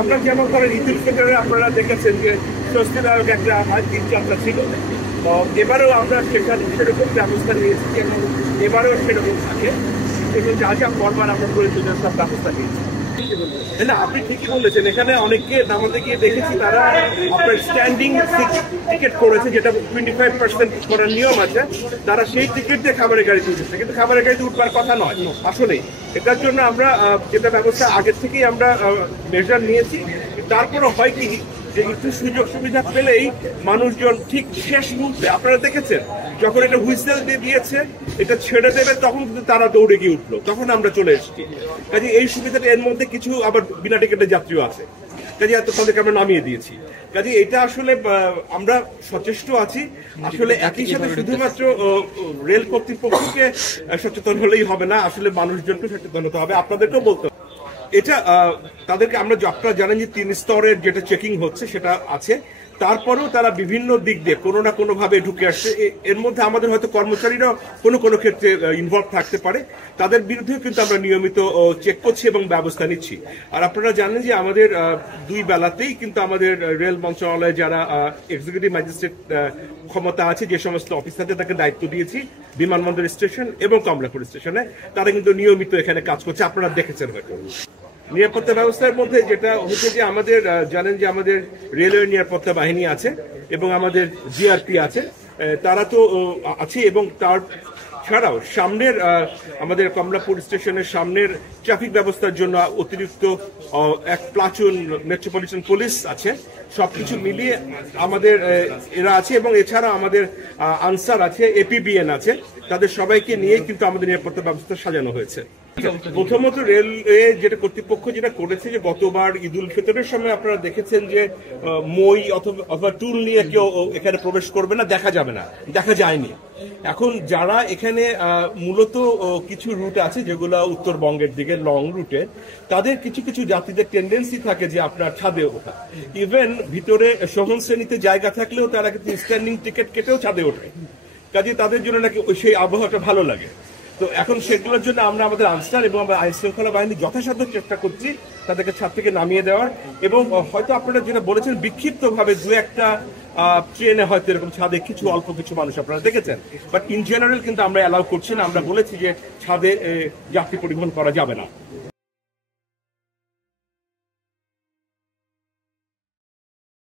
আমরা যেমন ধরেন ঈদুল ফিতরে আপনারা দেখেছেন যে স্বস্তিদায়ক একটা দিনযাত্রা ছিল, তো এবারেও আমরা সেরকম ব্যবস্থা নিয়েছি এবং এবারেও সেরকম থাকে এবং যা যা করবার আমরা প্রয়োজনীয় সব ব্যবস্থা নিয়েছি। না, আপনি ঠিকই বলেছেন, এখানে অনেককে নামাতে গিয়ে দেখেছি তারা আপনার স্ট্যান্ডিং টিকিট করেছে, যেটা 25% করার নিয়ম আছে, তারা সেই টিকিট দিয়ে খাবারের গাড়িতে উঠেছে, কিন্তু খাবারের গাড়িতে উঠবার কথা নয় আসলে। এটার জন্য আমরা যেটা ব্যবস্থা আগের থেকেই আমরা মেজার নিয়েছি। তারপরে হয় কি যে একটু সুযোগ সুবিধা পেলেই মানুষজন ঠিক শেষ মুহূর্তে, আপনারা দেখেছেন যখন এটা হুইসেল দিয়ে দিয়েছে এটা ছেড়ে দেবে তখন কিন্তু তারা দৌড়ে গিয়ে উঠলো, তখন আমরা চলে এসেছি। কাজে এই সুবিধাটা এর মধ্যে কিছু আবার বিনা টিকিটের যাত্রীও আছে, কাজে এত তাদেরকে আমরা নামিয়ে দিয়েছি। কাজে এটা আসলে আমরা সচেষ্ট আছি। আসলে একই সাথে শুধুমাত্র রেল কর্তৃপক্ষকে সচেতন হলেই হবে না, আসলে মানুষজনকে সচেতন হতে হবে, আপনাদেরকেও বলতে হবে। এটা তাদেরকে আপনারা জানেন যে 3 স্তরের যেটা চেকিং হচ্ছে সেটা আছে, তারপরেও তারা বিভিন্ন দিক দিয়ে কোনো না কোনো ভাবে ঢুকে আসছে। এর মধ্যে আমাদের হয়তো কর্মচারীরা কোনো ক্ষেত্রে ইনভলভ থাকতে পারে, তাদের বিরুদ্ধেও কিন্তু আমরা নিয়মিত চেক করছি এবং ব্যবস্থা নিচ্ছি। আর আপনারা জানেন যে আমাদের 2 বেলাতেই কিন্তু আমাদের রেল মন্ত্রণালয়ে যারা এক্সিকিউটিভ ম্যাজিস্ট্রেট ক্ষমতা আছে, যে সমস্ত অফিসারদের তাকে দায়িত্ব দিয়েছি বিমানবন্দর স্টেশন এবং কমলাপুর স্টেশনে, তারা কিন্তু নিয়মিত এখানে কাজ করছে, আপনারা দেখেছেন হয়তো। নিরাপত্তা ব্যবস্থার মধ্যে যেটা হচ্ছে যে আমাদের জানেন যে আমাদের রেলওয়ে নিরাপত্তা বাহিনী আছে এবং আমাদের জিআরপি আছে, তারা তো আছে, এবং তার ছাড়াও সামনের আমাদের কমলাপুর স্টেশনের সামনের ট্রাফিক ব্যবস্থার জন্য অতিরিক্ত 1 প্লাটুন মেট্রোপলিটন পুলিশ আছে। সবকিছু মিলিয়ে আমাদের এরা আছে, এবং এছাড়া আমাদের আনসার আছে, এপিবিএন আছে, তাদের সবাইকে নিয়ে কিন্তু আমাদের নিরাপত্তা ব্যবস্থা সাজানো হয়েছে। প্রথমত রেলওয়ে যেটা কর্তৃপক্ষ যেটা করেছে যে গতবার ঈদুল ফিতরের সময় আপনারা দেখেছেন যে মই অথবা টুল নিয়ে কেউ এখানে প্রবেশ করবে না, দেখা যাবে না, দেখা যায়নি। এখন যারা এখানে মূলত কিছু রুট আছে যেগুলো উত্তরবঙ্গের দিকে লং রুটে, তাদের কিছু যাত্রীদের টেন্ডেন্সি থাকে যে আপনার ছাদে ওঠা, ইভেন ভিতরে শোভন শ্রেণীতে জায়গা থাকলেও তারা কিন্তু স্ট্যান্ডিং টিকিট কেটেও ছাদে ওঠে, কাজে তাদের জন্য নাকি সেই আবহাওয়াটা ভালো লাগে। তো এখন সেগুলোর জন্য আমরা আমাদের আনসার এবং আমরা আইন শৃঙ্খলা বাহিনী যথাসাধ্য চেষ্টা করছি তাদেরকে ছাদ থেকে নামিয়ে দেওয়ার, এবং হয়তো আপনারা যেটা বলেছেন বিক্ষিপ্তভাবে 2-1টা ট্রেনে হয়তো এরকম ছাদে অল্প কিছু মানুষ আপনারা দেখেছেন, বাট ইন জেনারেল কিন্তু আমরা অ্যালাউ করছি না। আমরা বলেছি যে ছাদে যাত্রী পরিবহন করা যাবে না।